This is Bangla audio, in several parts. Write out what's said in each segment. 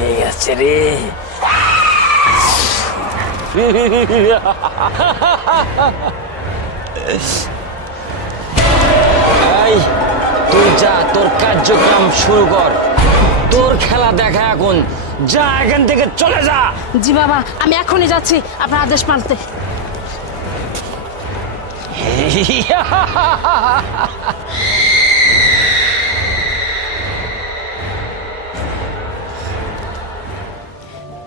হয়ে গেছে রে। এই তুই যা, তোর কার্যক্রম শুরু কর, তোর খেলা দেখা এখন। যা এখান থেকে, চলে যা। জি বাবা, আমি এখনই যাচ্ছি আপনার আদেশ মানতে।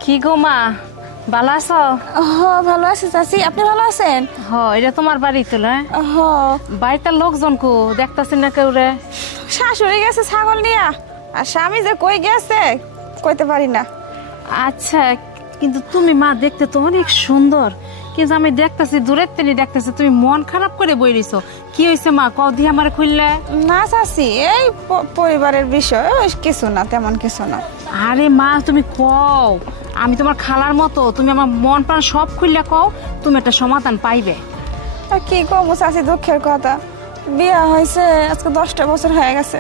কি গো মা, ভালো আছো? ভালো আছি চাচি, আপনি ভালো আছেন? এটা তোমার বাড়ি তো না? বাড়িতে লোকজন কো দেখতেছি না কেউ রে। শাশুড়ি গেছে ছাগল নিয়া, আর স্বামী যে কই গেছে কইতে পারি না। আচ্ছা, কিন্তু তুমি মা দেখতে তো অনেক সুন্দর, কিন্তু আমি দেখতেছি দূরের থেকে দেখতেছি তুমি মন খারাপ করে বই রইছো। কি হয়েছে মা, কও দিয়ে আমার খুললে? না চাচি, এই পরিবারের বিষয়, ওই কিছু না, তেমন কিছু না। আরে মা তুমি কও, আমি তোমার খালার মতো, তুমি আমার মন প্রাণ সব খুললে কও, তুমি একটা সমাধান পাইবে। আর কি কমু চাচি, দুঃখের কথা, বিয়া হয়েছে আজকে 10টা বছর হয়ে গেছে,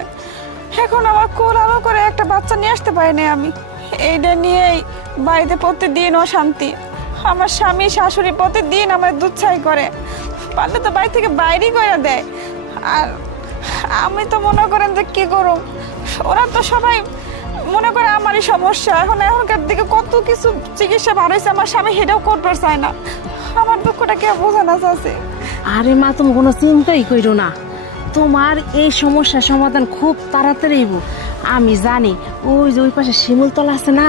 এখন আমার কোলালো করে একটা বাচ্চা নিয়ে আসতে পারিনি আমি। এইটা নিয়েই বাড়িতে প্রতিদিন অশান্তি। আমার স্বামী শাশুড়ি প্রতিদিন আমার দুধ ছাই করে, পারলে তো বাড়ি থেকে বাইরেই করে দেয়। আর আমি তো মনে করেন যে কি করব, ওরা তো সবাই মনে করে আমারই সমস্যা। এখনকার দিকে কত কিছু চিকিৎসা ভালো হয়েছে, আমার স্বামী সেটাও করতে চায় না। আমার দুঃখটা কে বোঝা না চাচ্ছে। আরে মা তুমি কোনো চিন্তাই করো না, তোমার এই সমস্যার সমাধান খুব তাড়াতাড়ি হইব। আমি জানি ওই যে ওই পাশে শিমুলতলা আছে না,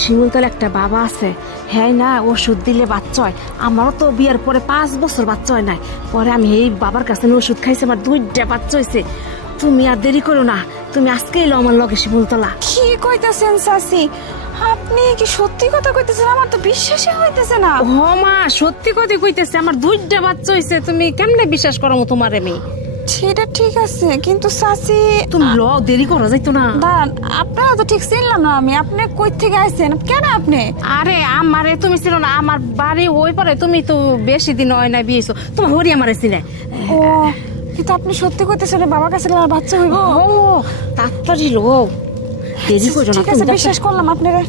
শিমুলতলা একটা বাবা আছে, হ্যাঁ না ওষুধ দিলে বাচ্চা হয়। আমারও তো বিয়ের পরে 5 বছর বাচ্চা হয় নাই, পরে আমি এই বাবার কাছে ওষুধ খাইছি, আমার 2টা বাচ্চা হয়েছে। তুমি আর দেরি করো না, তুমি আজকে এলো আমার লগে শিমুলতলা। কি কইতেছেন চাচি, আপনি কি সত্যি কথা কইতেছেন? আমার তো বিশ্বাসই হইতেছে না। ও মা সত্যি কথা কইতেছে, আমার 2টা বাচ্চা হয়েছে, তুমি কেমনে বিশ্বাস করো তোমার? আমি সেটা ঠিক আছে, কিন্তু চাচি তুমি ল, দেরি করা যাইতো না। দাঁড়ান, আপনারা তো ঠিক চিনলাম না আমি, আপনি কই থেকে আইছেন, কেন আপনি? আরে আমারে তুমি ছিল না, আমার বাড়ি ওই পারে, তুমি তো বেশি দিন হয় না বিয়েছো, তোমার হরি আমারে চিনে। ও, কিন্তু আপনি সত্যি কইতেছেন বাবার কাছে গেলে আমার বাচ্চা হইব? ও তাড়াতাড়ি লো, দেরি করো না। ঠিক আছে, বিশ্বাস করলাম আপনারা।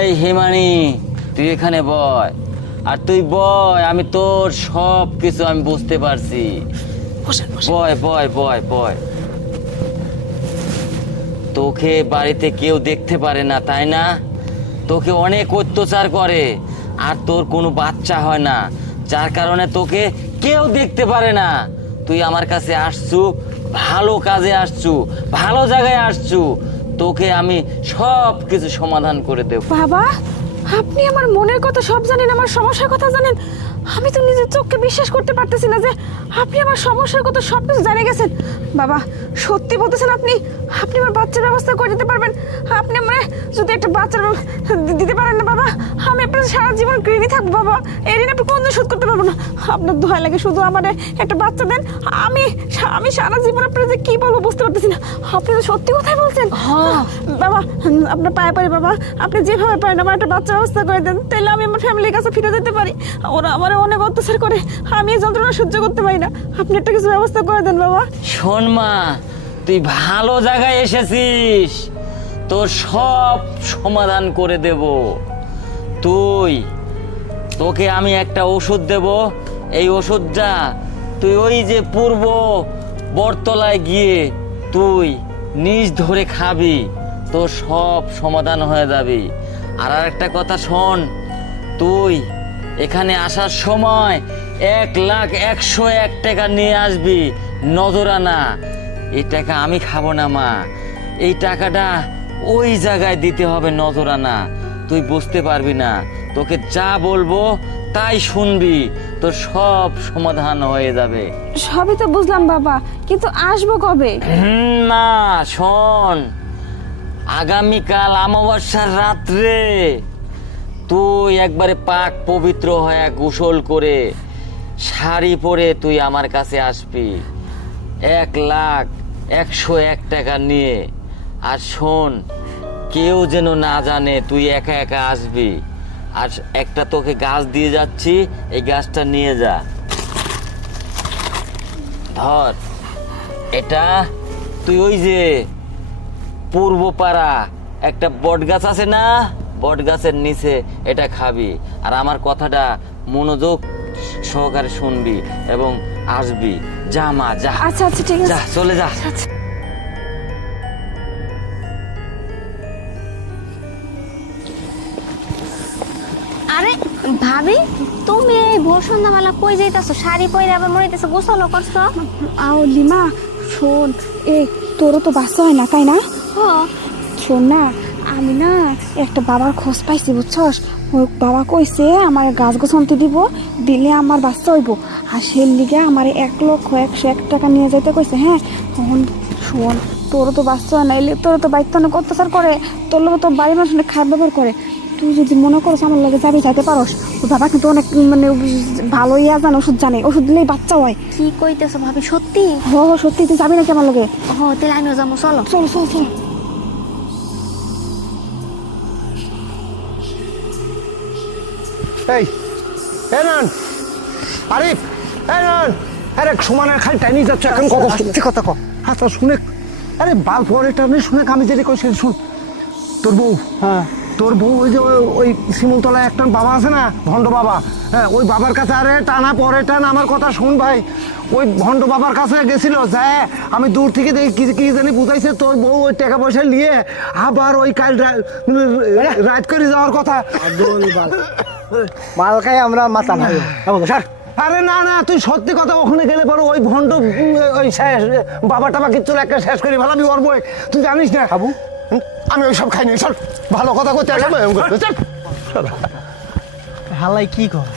এই হিমানি, তুই এখানে বয়, আর তুই বয়, আমি তোর সব কিছু আমি বুঝতে পারছি। বয় বয় বয় বয়। তোকে বাড়িতে কেউ দেখতে পারে না তাই না? তোকে অনেক অত্যাচার করে, আর তোর কোনো বাচ্চা হয় না, যার কারণে তোকে কেউ দেখতে পারে না। তুই আমার কাছে আসছু, ভালো কাজে আসছু, ভালো জায়গায় আসছু, তোকে আমি সব কিছু সমাধান করে দেব। বাবা, আপনি আমার মনের কথা সব জানেন, আমার সমস্যার কথা জানেন। আমি তো নিজের চোখকে বিশ্বাস করতে পারতেছি না যে আপনি আমার সমস্যার কথা সব কিছু জানে গেছেন। বাবা, সত্যি বলতেছেন আপনি? আপনি আমার বাচ্চার ব্যবস্থা করে দিতে পারবেন? আপনি মানে যদি একটা বাচ্চার দিতে পারেন না বাবা, আমি আপনার সারা জীবন ঋণী থাকবো বাবা। এই ঋণ আপনি কোনদিন শোধ করতে পারবো না। আপনার দোহাই লাগে, শুধু আমার একটা বাচ্চা দেন। আমি আমি সারা জীবন আপনার যে কি বলবো বুঝতে পারতেছি না। আপনি তো সত্যি কথাই বলছেন বাবা। আপনার পায়ে পারি বাবা, আপনি যেভাবে পারেন আমার একটা বাচ্চার ব্যবস্থা করে দেন, তাহলে আমি আমার ফ্যামিলির কাছে ফিরে যেতে পারি। ওরা আমার অনেক অত্যাচার করে, আমি এই যন্ত্রণা সহ্য করতে পারি না। আপনি একটা কিছু ব্যবস্থা করে দেন বাবা। শোন মা, তুই ভালো জায়গায় এসেছিস, তোর সব সমাধান করে দেব। তোকে আমি একটা ওষুধ দেব, এই ওষুধটা তুই ওই যে পূর্ব বটতলায় গিয়ে তুই নিজ ধরে খাবি, তোর সব সমাধান হয়ে যাবে। আর একটা কথা শোন, তুই এখানে আসার সময় 1,01,01 টাকা নিয়ে আসবি, নজরানা। এই টাকা আমি খাবো না মা, এই টাকাটা ওই জায়গায় দিতে হবে, নজরানা। তুই বুঝতে পারবি না, তোকে যা বলবো তাই শুনবি, তোর সব সমাধান হয়ে যাবে। সবই তো বুঝলাম বাবা, কিন্তু আসবো কবে? না শোন, আগামীকাল অমাবস্যার রাত্রে তুই একবারে পাক পবিত্র হয়ে গোসল করে শাড়ি পরে তুই আমার কাছে আসবি, 1,01,01 টাকা নিয়ে। আর শোন, কেউ যেন না জানে তুই একা একা আসবি। আর একটা তোকে গাছ দিয়ে যাচ্ছি, এই গাছটা নিয়ে যা। ধর এটা, তুই ওই যে পূর্ব পাড়া একটা বট গাছ আছে না, বট গাছের নিচে এটা খাবি। আর আমার কথাটা মনোযোগ সহকারে শুনবি এবং আসবি। যা মা যা। আচ্ছা আচ্ছা ঠিক আছে। যা চলে যা। আরে ভাবি, তুমি এই ভোর সন্ধ্যাবেলা কই যাইতাছো? শাড়ি পরে আবার মনে হইতেছে গোসলও করছো। আও লিমা, শোন, তোরও তো বাচ্চা হয় না তাই না? ও শোন না, আমি না একটা বাবার খোঁজ পাইছি বুঝছস। ওই বাবা কইছে আমার গাছ গোছান্তি দিলে আমার বাচ্চা হইব। আর সে লিগে আমার 1,101 টাকা নিয়ে যেতে কইছে। হ্যাঁ তখন শোন, তোরও তো বাচ্চা হয় না, এলে তোরও তো বাড়িতে অনেক অত্যাচার করে, তোর লোক তো বাড়ির মানুষ অনেক খারাপ ব্যবহার করে। তুই যদি মনে করস আমার লাগে যাবি, যাইতে পারস। ওই বাবা কিন্তু অনেক মানে ভালো জানে, ওষুধ জানে, ওষুধ দিলেই বাচ্চা হয়। কি কইতেছো ভাবি, সত্যি? হ সত্যি, তুই যাবি নাকি আমার লগে? ও তাহলে আমিও যাবো, চলো। চল চল চল। এই নন আরিফ, এই নন, আরে সমানের খালি টাইনি যাচ্ছে এখন। কত সত্যি কথা কর। হ্যাঁ তো শুনে, আরে বাল পরে টানে শুনে, আমি যেটা কই শুন। তোর বউ, হ্যাঁ তোর বউ ওই যে ওই শিমুলতলায় একটা বাবা আছে না, ভণ্ড বাবা। হ্যাঁ ওই বাবার কাছে, আরে টানা পরে টান, আমার কথা শুন ভাই। ওই ভণ্ড বাবার কাছে গেছিল, যায় আমি দূর থেকে দেখি কি জানি বুঝাইছে, তোর বউ ওই টাকা পয়সা নিয়ে আবার ওই কাল রাত করে যাওয়ার কথা। মাল খাই আমরা মাথা নাই। স্যার আরে না না, তুই সত্যি কথা, ওখানে গেলে পরে ওই ভণ্ড ওই শেষ বাবা টাবা কিচ্ছু একটা শেষ করে ভালো, আমি ওর বই তুই জানিস না বাবু, আমি ওই সব খাইনি। চল ভালো কথা করতে হালাই কি কর,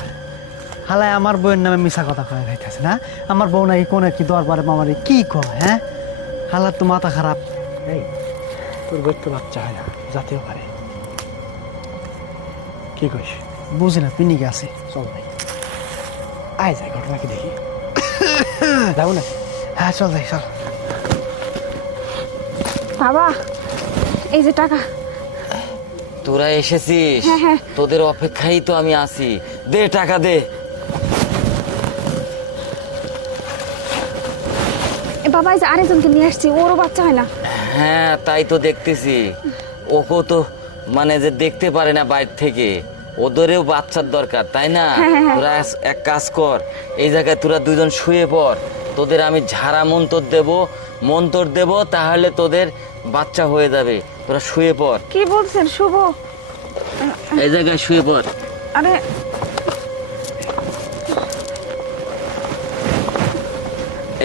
হালাই আমার বউয়ের নামে মিশা কথা কয়ে খাইতেছে না। আমার বউ নাকি কোনে কি দরবারে মামারে কি কয়। হ্যাঁ হালার তো মাথা খারাপ। এই তোর বউয়ের তো বাচ্চা হয় না, জাতীয় পারে কি কইস বুঝি না, পিনিকে আছে। চল ভাই আয় যাই, ঘটনা কি দেখি। যাবো না? হ্যাঁ চল যাই, চল। বাবা এই যে টাকা। তোরা এসেছিস, হ্যাঁ, হ্যাঁ। তোদের অপেক্ষায় তো আমি আছি। দে টাকা দে। বাবা এই যে আরেকজনকে নিয়ে আসছি, ওরও বাচ্চা হয় না। হ্যাঁ তাই তো দেখতেছি। ওকে তো মানে যে দেখতে পারে না বাইরে থেকে, ওদেরও বাচ্চার দরকার তাই না? তোরা এক কাজ কর, এই জায়গায় তোরা দুজন শুয়ে পড়। তোদের আমি ঝাড়া মন্তর দেব, তাহলে তোদের বাচ্চা হয়ে যাবে। তোরা শুয়ে পড়, কি বলছেন শুভ? এই জায়গায় শুয়ে পড়। আরে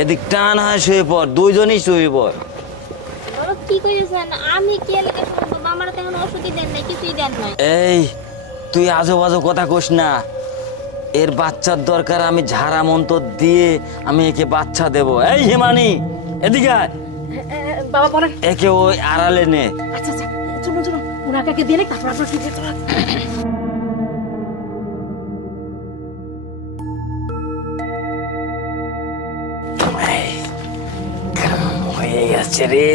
এদিক টান হয়, শুয়ে পড়, দুইজনই শুয়ে পড়। কি কইতেছেন? আমি কি এলাকা শুনবো? আমার তো এখন ওষুধই দেন নাই, কিছুই দেন নাই। এই তুই আজো বাজো কথা কোস না। এর বাচ্চার দরকার, আমি ঝাড়া মন্তর দিয়ে আমি একে বাচ্চা দেব। এই হিমানি এদিকে আয়। বাবা বলেন। একে ওই আড়ালে নে। আচ্ছা আচ্ছা, চলুন চলুন, ওনাকে আগে দিয়ে নে, তারপর আপনার ফিরে চলুন। হয়ে গেছে রে।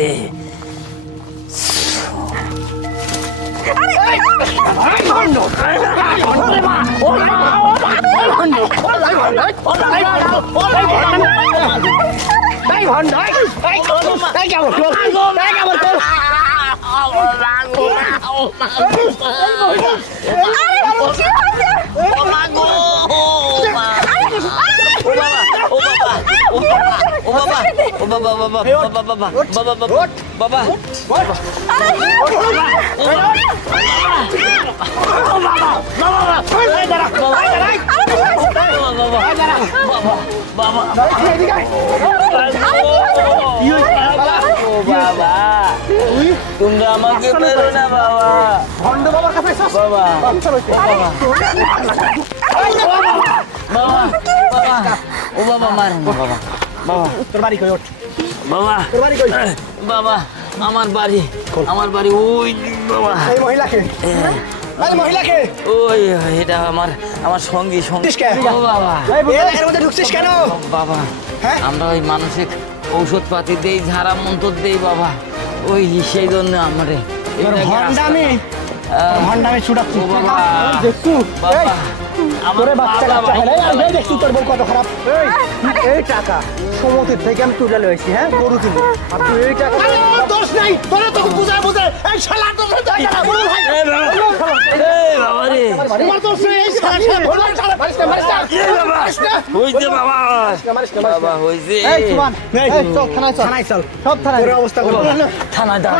তোমরা আমাকে পেরো না বাবা। ভণ্ড বাবার কাছে বাবা বাবা বাবা, ও বাবা মার বাবা। বাবা তোর বাড়ি কই? ওঠ। বাবা তোর বাড়ি কই? বাবা আমার বাড়ি ওই বাবা। এই মহিলাকে, এই মহিলাকে ওই এটা আমার সঙ্গী ঢুকছিস কেন? ও বাবা এর মধ্যে ঢুকছিস কেন? বাবা হ্যাঁ? আমরা ওই মানসিক ঔষধপাতি দেই, ঝাড়া মন্তর দেই বাবা, ওই সেই জন্য আমারে তোর ভন্ডামি ছুটাচ্ছি ও বাবা। দেখছু বাবা, আমার তোরে বাচ্চা বাবা কাচ্চা ভাই। খেলে এই দেখছি তোর বউ কত খারাপ এই টাকা সমতির থেকে আমি তুলে লইছি হ্যাঁ গরু কিনে আর তুই এই টাকা দোষ নাই তোরে তো বুঝায় বুঝায় এই শালা দোষ নাই না বল ভাই এ বাবা রে। তোমার দোষ নেই এই শালা মারিস না এ বাবা, হইছে বাবা। বাবা, হইছে। এই সুমান এই চল থানায় চল থানায় চল সব থানায় তোর অবস্থা করব থানায় দাও।